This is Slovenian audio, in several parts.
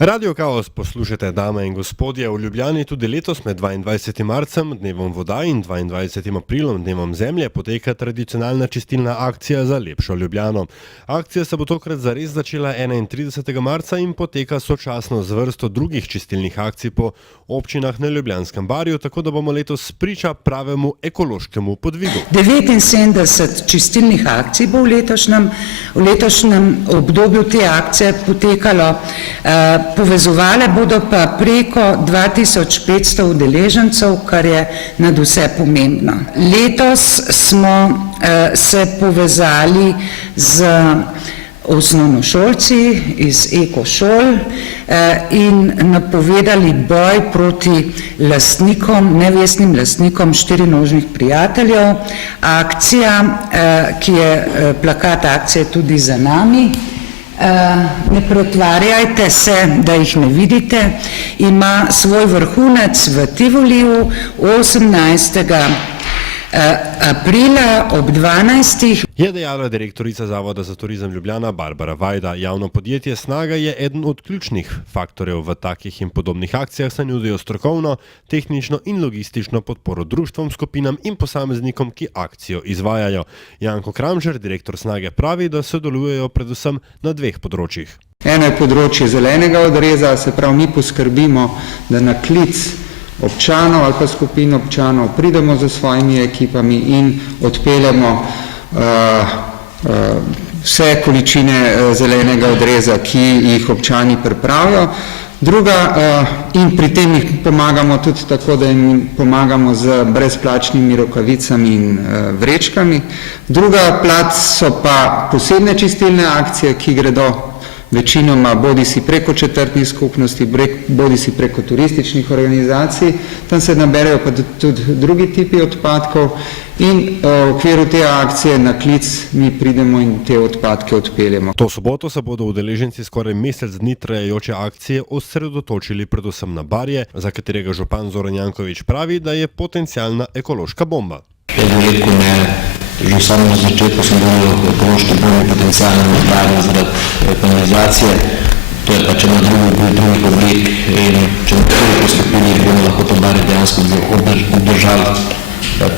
Radio Chaos poslušate, dame in gospodje, v Ljubljani tudi letos med 22. marcem, dnevom voda, in 22. aprilom, dnevom zemlje, poteka tradicionalna čistilna akcija za lepšo Ljubljano. Akcija se bo tokrat zares začela 31. marca in poteka sočasno z vrsto drugih čistilnih akcij po občinah na Ljubljanskem barju, tako da bomo letos priča pravemu ekološkemu podvigu. 79 čistilnih akcij bo v letošnjem obdobju te akcije potekalo. Povezovale bodo pa preko 2500 udeležencev, kar je nadvse pomembno. Letos smo se povezali z osnovnošolci iz ekošol in napovedali boj proti nevestnim lastnikom štirinožnih prijateljev. Akcija, ki je plakat akcije tudi za nami, ne pretvarjajte se, da jih ne vidite, ima svoj vrhunec v Tivoliju 18. aprila ob 12. Je dejala direktorica Zavoda za turizem Ljubljana Barbara Vajda. Javno podjetje Snaga je eden od ključnih faktorjev v takih in podobnih akcijah, saj nudijo strokovno, tehnično in logistično podporo društvom, skupinam in posameznikom, ki akcijo izvajajo. Janko Kramžer, direktor Snage, pravi, da sodelujejo predvsem na dveh področjih. Eno je področje zelenega odreza, se pravi, mi poskrbimo, da na klic občanov ali pa skupin občanov pridemo za svojimi ekipami in odpeljemo vse količine zelenega odreza, ki jih občani pripravijo. In pri tem jih pomagamo tudi tako, da jim pomagamo z brezplačnimi rokavicami in vrečkami. Druga plat so pa posebne čistilne akcije, ki gredo večinoma bodi si preko četrtnih skupnosti, bodi si preko turističnih organizacij. Tam se naberejo pa tudi drugi tipi odpadkov in v okviru te akcije na klic mi pridemo in te odpadke odpeljemo. To soboto se bodo udeleženci skoraj mesec dni trajajoče akcije osredotočili predvsem na barje, za katerega župan Zoran Janković pravi, da je potencialna ekološka bomba. Že v samem začetku sem govoril o ekološki bombi potencialno napravljeno zaradi kanalizacije. To je pač ena drugih oblik in če nekaj postopili, bomo lahko to barje dejansko obdržali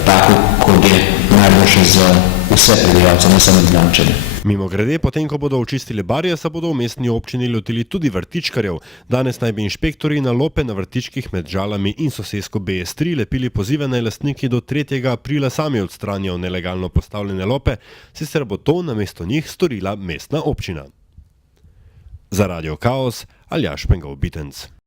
tako, kot je najboljše za vse prebivalce, ne samo Ljubljančane. Mimogrede, potem ko bodo očistili barje, se bodo v mestni občini lotili tudi vrtičkarjev. Danes naj bi inšpektorji na lope na vrtičkih med Žalami in sosesko BS3 lepili pozive, naj lastniki do 3. aprila sami odstranijo nelegalno postavljene lope, sicer bo to namesto njih storila mestna občina. Za Radio Chaos, Aljaž Pengov Bitenc.